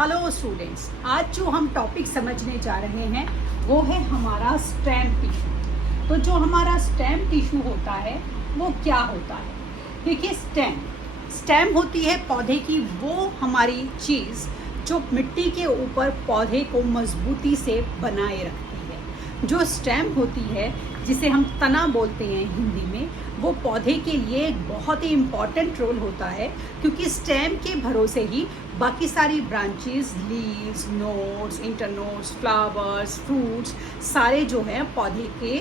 Hello students, आज जो हम टॉपिक समझने जा रहे हैं वो है हमारा स्टेम टिश्यू। तो जो हमारा स्टेम टिश्यू होता है वो क्या होता है? देखिए, स्टेम होती है पौधे की वो हमारी चीज़ जो मिट्टी के ऊपर पौधे को मजबूती से बनाए रखती है। जो स्टेम होती है, जिसे हम तना बोलते हैं हिंदी में, वो पौधे के लिए एक बहुत ही इम्पॉर्टेंट रोल होता है, क्योंकि स्टेम के भरोसे ही बाकी सारी branches, leaves, nodes, internodes, flowers, fruits सारे जो हैं पौधे के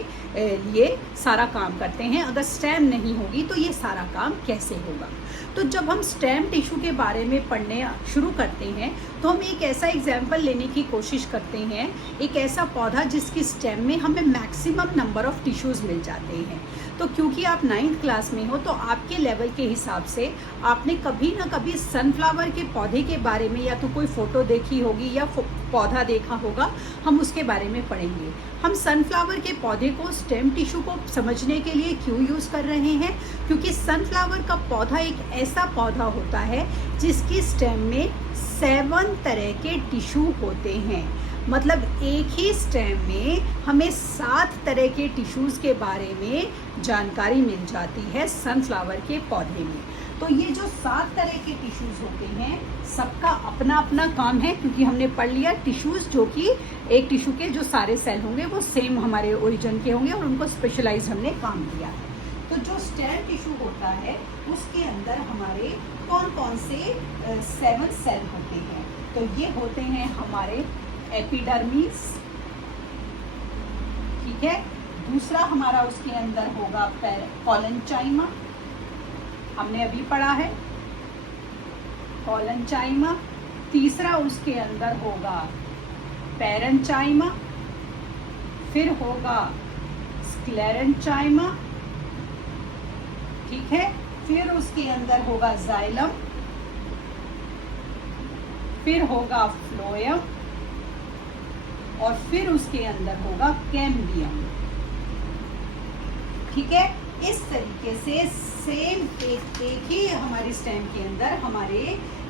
लिए सारा काम करते हैं। अगर स्टेम नहीं होगी तो ये सारा काम कैसे होगा? तो जब हम स्टेम टिश्यू के बारे में पढ़ने शुरू करते हैं तो हम एक ऐसा एग्जाम्पल लेने की कोशिश करते हैं, एक ऐसा पौधा जिसकी स्टेम में हमें मैक्सिमम नंबर ऑफ टिश्यूज़ मिल जाते हैं। तो क्योंकि आप 9th क्लास में हो तो आपके लेवल के हिसाब से आपने कभी ना कभी सनफ्लावर के पौधे के बारे में या तो कोई फ़ोटो देखी होगी या पौधा देखा होगा, हम उसके बारे में पढ़ेंगे। हम सनफ्लावर के पौधे को, स्टेम टिश्यू को समझने के लिए क्यों यूज़ कर रहे हैं? क्योंकि सनफ्लावर का पौधा एक ऐसा पौधा होता है जिसकी स्टेम में 7 तरह के टिश्यू होते हैं। मतलब एक ही स्टेम में हमें 7 तरह के टिश्यूज़ के बारे में जानकारी मिल जाती है सनफ्लावर के पौधे में। तो ये जो 7 तरह के टिश्यूज़ होते हैं, सबका अपना अपना काम है, क्योंकि हमने पढ़ लिया टिश्यूज़ जो कि एक टिश्यू के जो सारे सेल होंगे वो सेम हमारे ओरिजिन के होंगे और उनको स्पेशलाइज हमने काम दिया है। तो जो स्टेम टिश्यू होता है उसके अंदर हमारे कौन कौन से 7 सेल होते हैं? तो ये होते हैं हमारे एपिडर्मिस, ठीक है। दूसरा हमारा उसके अंदर होगा कॉलनचाइमा, हमने अभी पढ़ा है कॉलनचाइमा। तीसरा उसके अंदर होगा पैरेंचाइमा, फिर होगा स्क्लेरेंचाइमा, ठीक है। फिर उसके अंदर होगा जाइलम, फिर होगा फ्लोएम और फिर उसके अंदर होगा कैम्बियम, ठीक है। इस तरीके से सेम एक ही हमारी स्टेम के अंदर हमारे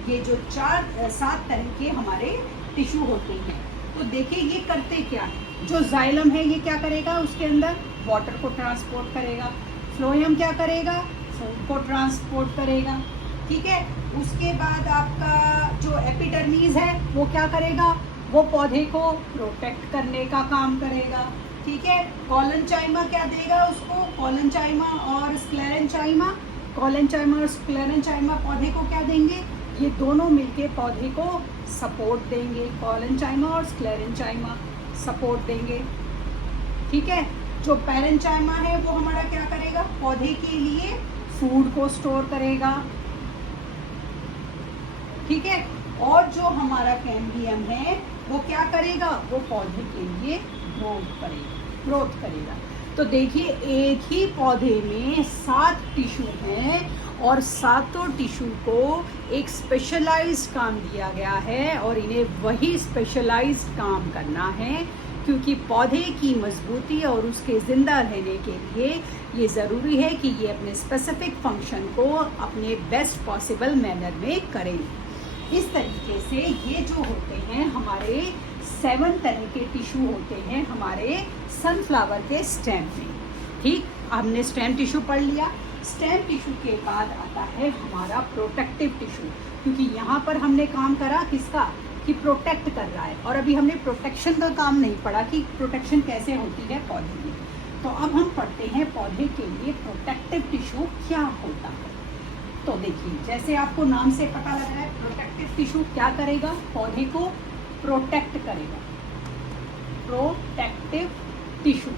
ये जो 7 तरह के हमारे टिश्यू होते हैं। तो देखिए ये करते क्या है। जो जाइलम है ये क्या करेगा? उसके अंदर वाटर को ट्रांसपोर्ट करेगा। फ्लोएम क्या करेगा? फूड को ट्रांसपोर्ट करेगा, ठीक है। उसके बाद आपका जो एपिडर्मिस है वो क्या करेगा? वो पौधे को प्रोटेक्ट करने का काम करेगा, ठीक है। कॉलनचाइमा क्या देगा उसको? कॉलनचाइमा और स्क्लेरेंचाइमा, कॉलनचाइमा और स्क्लेरेंचाइमा पौधे को क्या देंगे? ये दोनों मिलके पौधे को सपोर्ट देंगे। कॉलनचाइमा और स्क्लेरेंचाइमा सपोर्ट देंगे, ठीक है। जो पैरेंचाइमा है वो हमारा क्या करेगा? पौधे के लिए फूड को स्टोर करेगा, ठीक है। और जो हमारा कैम्बियम है वो क्या करेगा? वो पौधे के लिए ग्रोथ करेगा। तो देखिए एक ही पौधे में 7 टिश्यू हैं और सातों टिश्यू को एक स्पेशलाइज्ड काम दिया गया है और इन्हें वही स्पेशलाइज्ड काम करना है, क्योंकि पौधे की मजबूती और उसके ज़िंदा रहने के लिए ये ज़रूरी है कि ये अपने स्पेसिफिक फंक्शन को अपने बेस्ट पॉसिबल मैनर में करें। इस तरीके से ये जो होते हैं हमारे 7 तरह के टिश्यू होते हैं हमारे सनफ्लावर के स्टेम में, ठीक। हमने स्टेम टिश्यू पढ़ लिया। स्टेम टिश्यू के बाद आता है हमारा प्रोटेक्टिव टिश्यू, क्योंकि यहाँ पर हमने काम करा किसका? कि प्रोटेक्ट कर रहा है, और अभी हमने प्रोटेक्शन का काम नहीं पढ़ा कि प्रोटेक्शन कैसे होती है पौधे में। तो अब हम पढ़ते हैं पौधे के लिए प्रोटेक्टिव टिश्यू क्या होता है। तो देखिए, जैसे आपको नाम से पता लग रहा है, प्रोटेक्टिव टिश्यू क्या करेगा? पौधे को प्रोटेक्ट करेगा। प्रोटेक्टिव टिश्यू,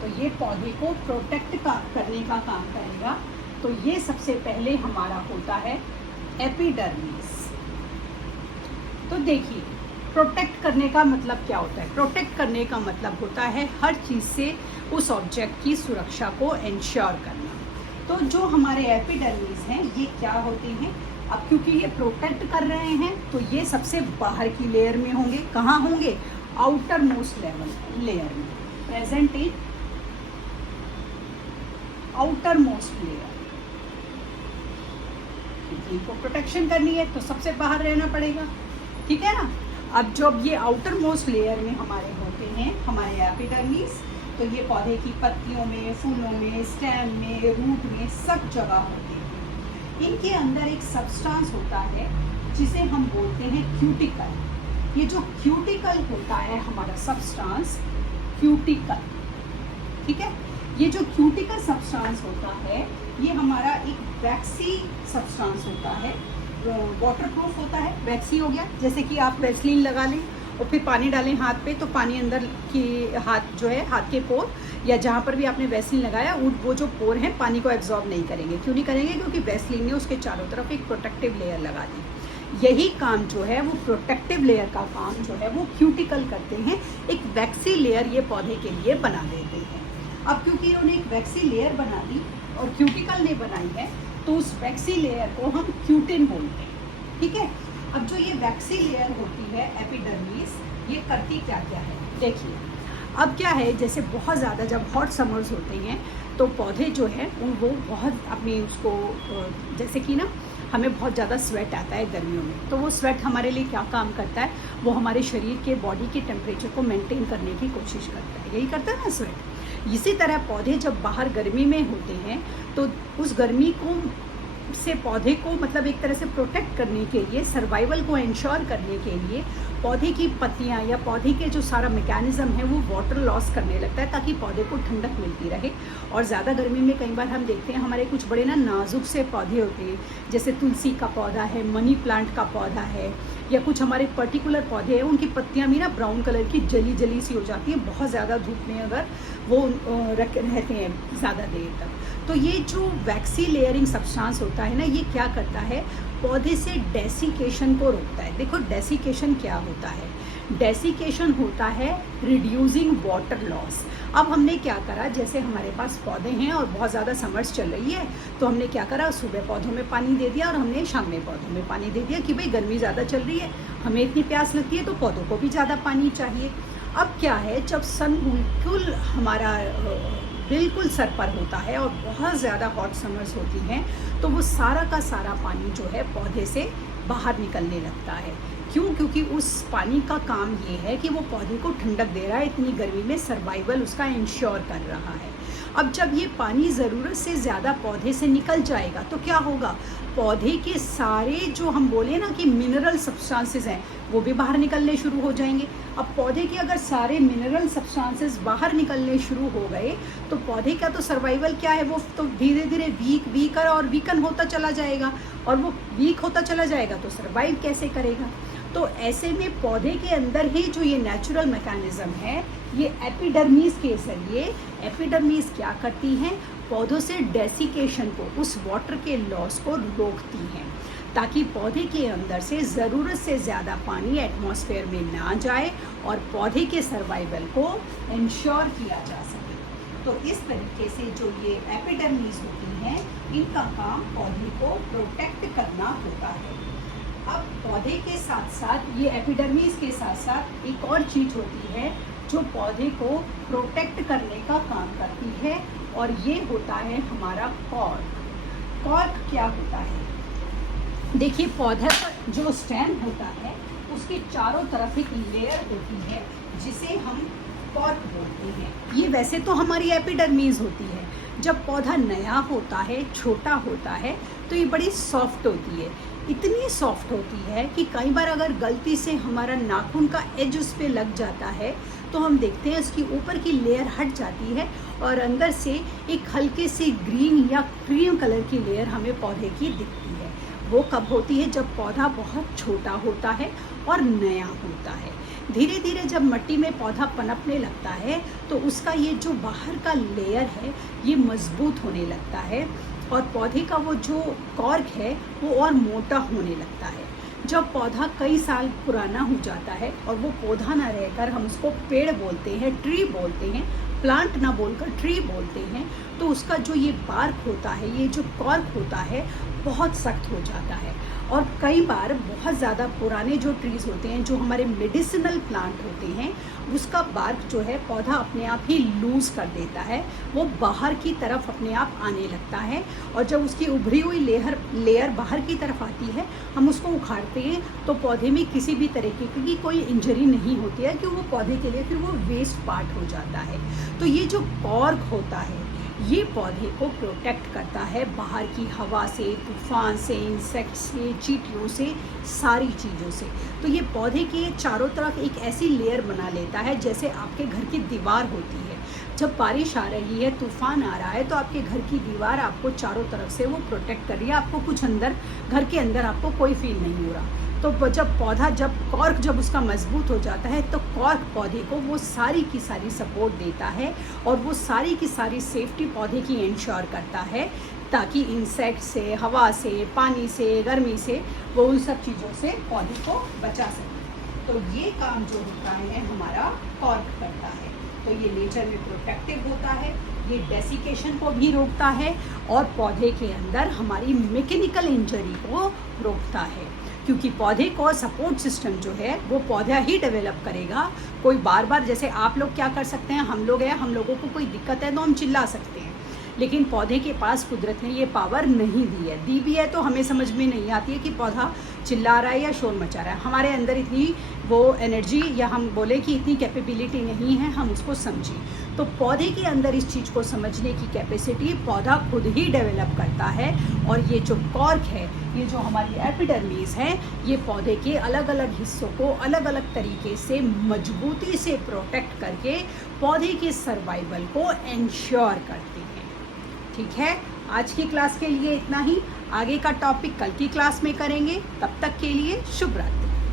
तो ये पौधे को प्रोटेक्ट करने का काम करेगा। तो ये सबसे पहले हमारा होता है एपिडर्मिस। तो देखिए, प्रोटेक्ट करने का मतलब क्या होता है? प्रोटेक्ट करने का मतलब होता है हर चीज़ से उस ऑब्जेक्ट की सुरक्षा को इंश्योर करना। तो जो हमारे एपिडर्मिस हैं ये क्या होते हैं? अब क्योंकि ये प्रोटेक्ट कर रहे हैं तो ये सबसे बाहर की लेयर में होंगे। कहाँ होंगे? आउटर मोस्ट लेयर में, present in outer most layer. इनको प्रोटेक्शन करनी है तो सबसे बाहर रहना पड़ेगा, ठीक है ना। अब जब ये आउटर मोस्ट लेयर में हमारे होते हैं हमारे एपिडर्मिस, तो ये पौधे की पत्तियों में, फूलों में, स्टेम में, रूट में, सब जगह होते हैं। इनके अंदर एक सब्सटेंस होता है जिसे हम बोलते हैं क्यूटिकल। ये जो क्यूटिकल होता है हमारा सब्सटेंस, क्यूटिकल, ठीक है, ये जो क्यूटिकल सब्सटेंस होता है ये हमारा एक वैक्सी सब्सटेंस होता है, वाटरप्रूफ होता है। वैक्सी हो गया, जैसे कि आप वैसलीन लगा लें और फिर पानी डालें हाथ पे, तो पानी अंदर की हाथ जो है, हाथ के पोर या जहाँ पर भी आपने वैसलीन लगाया वो जो पोर हैं पानी को एब्जॉर्ब नहीं करेंगे। क्यों नहीं करेंगे? क्योंकि वैसलीन ने उसके चारों तरफ एक प्रोटेक्टिव लेयर लगा दी। यही काम जो है वो प्रोटेक्टिव लेयर का काम जो है वो क्यूटिकल करते हैं, एक वैक्सी लेयर ये पौधे के लिए बना देते हैं। अब क्योंकि इन्होंने एक वैक्सी लेयर बना दी और क्यूटिकल ने बनाई है, तो उस वैक्सी लेयर को हम क्यूटिन बोलते हैं, ठीक है। अब जो ये वैक्सी लेयर होती है एपिडर्मिस, ये करती क्या क्या है देखिए। अब क्या है, जैसे बहुत ज़्यादा जब हॉट समर्स होते हैं तो पौधे जो है वो बहुत अपनी उसको, जैसे कि ना हमें बहुत ज़्यादा स्वेट आता है गर्मियों में, तो वो स्वेट हमारे लिए क्या काम करता है, वो हमारे शरीर के बॉडी के टेम्परेचर को मेंटेन करने की कोशिश करता है, यही करता है ना स्वेट। इसी तरह पौधे जब बाहर गर्मी में होते हैं तो उस गर्मी को से पौधे को मतलब एक तरह से प्रोटेक्ट करने के लिए, सर्वाइवल को इंश्योर करने के लिए पौधे की पत्तियां या पौधे के जो सारा मैकेनिज्म है वो वाटर लॉस करने लगता है, ताकि पौधे को ठंडक मिलती रहे। और ज़्यादा गर्मी में कई बार हम देखते हैं हमारे कुछ बड़े ना नाजुक से पौधे होते हैं, जैसे तुलसी का पौधा है, मनी प्लांट का पौधा है, या कुछ हमारे पर्टिकुलर पौधे हैं, उनकी पत्तियां भी ना ब्राउन कलर की जली जली सी हो जाती हैं, बहुत ज़्यादा धूप में अगर वो रहते हैं ज़्यादा देर तक। तो ये जो वैक्सी लेयरिंग सब्सटेंस होता है ना, ये क्या करता है, पौधे से डेसिकेशन को रोकता है। देखो डेसिकेशन क्या होता है, डेसिकेशन होता है रिड्यूसिंग वाटर लॉस। अब हमने क्या करा, जैसे हमारे पास पौधे हैं और बहुत ज़्यादा समर्स चल रही है, तो हमने क्या करा, सुबह पौधों में पानी दे दिया और हमने शाम में पौधों में पानी दे दिया कि भाई गर्मी ज़्यादा चल रही है, हमें इतनी प्यास लगती है तो पौधों को भी ज़्यादा पानी चाहिए। अब क्या है, जब सन बिल्कुल हमारा बिल्कुल सर पर होता है और बहुत ज़्यादा हॉट समर्स होती हैं, तो वो सारा का सारा पानी जो है पौधे से बाहर निकलने लगता है। क्यों? क्योंकि उस पानी का काम ये है कि वो पौधे को ठंडक दे रहा है, इतनी गर्मी में सर्वाइवल उसका इंश्योर कर रहा है। अब जब ये पानी ज़रूरत से ज़्यादा पौधे से निकल जाएगा तो क्या होगा, पौधे के सारे जो हम बोले ना कि मिनरल सब्सटेंसेस हैं वो भी बाहर निकलने शुरू हो जाएंगे। अब पौधे के अगर सारे मिनरल सब्सटेंसेस बाहर निकलने शुरू हो गए तो पौधे का तो सर्वाइवल क्या है, वो तो धीरे धीरे वीकर और वीकन होता चला जाएगा, और वो वीक होता चला जाएगा तो सर्वाइव कैसे करेगा। तो ऐसे में पौधे के अंदर ही जो ये नेचुरल मैकेनिज्म है, ये एपिडर्मिस के जरिए, एपिडर्मिस क्या करती हैं, पौधों से डेसिकेशन को, उस वाटर के लॉस को रोकती हैं, ताकि पौधे के अंदर से ज़रूरत से ज़्यादा पानी एटमॉस्फेयर में ना जाए और पौधे के सर्वाइवल को इंश्योर किया जा सके। तो इस तरीके से जो ये एपिडर्मिस होती हैं, इनका काम पौधे को प्रोटेक्ट करना होता है। अब पौधे के साथ साथ, ये एपिडर्मिस के साथ साथ एक और चीज़ होती है जो पौधे को प्रोटेक्ट करने का काम करती है, और ये होता है हमारा कॉर्क। कॉर्क क्या होता है, देखिए पौधे पर जो स्टेम होता है उसके चारों तरफ एक लेयर होती है जिसे हम कॉर्क बोलते हैं। ये वैसे तो हमारी एपिडर्मिस होती है, जब पौधा नया होता है, छोटा होता है, तो ये बड़ी सॉफ्ट होती है, इतनी सॉफ्ट होती है कि कई बार अगर गलती से हमारा नाखून का एज उस पर लग जाता है तो हम देखते हैं उसकी ऊपर की लेयर हट जाती है और अंदर से एक हल्के से ग्रीन या क्रीम कलर की लेयर हमें पौधे की दिखती है। वो कब होती है, जब पौधा बहुत छोटा होता है और नया होता है। धीरे धीरे जब मिट्टी में पौधा पनपने लगता है तो उसका ये जो बाहर का लेयर है ये मजबूत होने लगता है, और पौधे का वो जो कॉर्क है वो और मोटा होने लगता है। जब पौधा कई साल पुराना हो जाता है और वो पौधा ना रहकर हम उसको पेड़ बोलते हैं, ट्री बोलते हैं, प्लांट ना बोलकर ट्री बोलते हैं, तो उसका जो ये बार्क होता है, ये जो कॉर्क होता है, बहुत सख्त हो जाता है। और कई बार बहुत ज़्यादा पुराने जो ट्रीज़ होते हैं, जो हमारे मेडिसिनल प्लांट होते हैं, उसका बार्क जो है पौधा अपने आप ही लूज़ कर देता है, वो बाहर की तरफ अपने आप आने लगता है। और जब उसकी उभरी हुई लेयर बाहर की तरफ आती है, हम उसको उखाड़ते हैं तो पौधे में किसी भी तरीके की कोई इंजरी नहीं होती है, कि वो पौधे के लिए फिर वो वेस्ट पार्ट हो जाता है। तो ये जो कॉर्क होता है, ये पौधे को प्रोटेक्ट करता है बाहर की हवा से, तूफान से, इंसेक्ट से, चींटियों से, सारी चीज़ों से। तो ये पौधे के चारों तरफ एक ऐसी लेयर बना लेता है जैसे आपके घर की दीवार होती है। जब बारिश आ रही है, तूफान आ रहा है, तो आपके घर की दीवार आपको चारों तरफ से वो प्रोटेक्ट कर रही है। आपको कुछ अंदर, घर के अंदर आपको कोई फील नहीं हो रहा। तो जब कॉर्क उसका मजबूत हो जाता है, तो कॉर्क पौधे को वो सारी की सारी सपोर्ट देता है और वो सारी की सारी सेफ्टी पौधे की इंश्योर करता है, ताकि इंसेक्ट से, हवा से, पानी से, गर्मी से, वो उन सब चीज़ों से पौधे को बचा सके। तो ये काम जो होता है हमारा कॉर्क करता है। तो ये नेचर में प्रोटेक्टिव होता है, ये डेसिकेशन को भी रोकता है और पौधे के अंदर हमारी मैकेनिकल इंजरी को रोकता है, क्योंकि पौधे को सपोर्ट सिस्टम जो है वो पौधा ही डेवलप करेगा। कोई बार बार, जैसे आप लोग क्या कर सकते हैं, हम लोग हैं, हम लोगों को कोई दिक्कत है तो हम चिल्ला सकते हैं, लेकिन पौधे के पास कुदरत ने ये पावर नहीं दी भी है तो हमें समझ में नहीं आती है कि पौधा चिल्ला रहा है या शोर मचा रहा है। हमारे अंदर इतनी वो एनर्जी, या हम बोले कि इतनी कैपेबिलिटी नहीं है, हम उसको समझें। तो पौधे के अंदर इस चीज़ को समझने की कैपेसिटी पौधा खुद ही डेवलप करता है। और ये जो कॉर्क है, ये जो हमारी एपिडर्मिस है, ये पौधे के अलग अलग हिस्सों को अलग अलग तरीके से मजबूती से प्रोटेक्ट करके पौधे के सर्वाइवल को इंश्योर करते हैं। ठीक है, आज की क्लास के लिए इतना ही। आगे का टॉपिक कल की क्लास में करेंगे। तब तक के लिए शुभ रात्रि।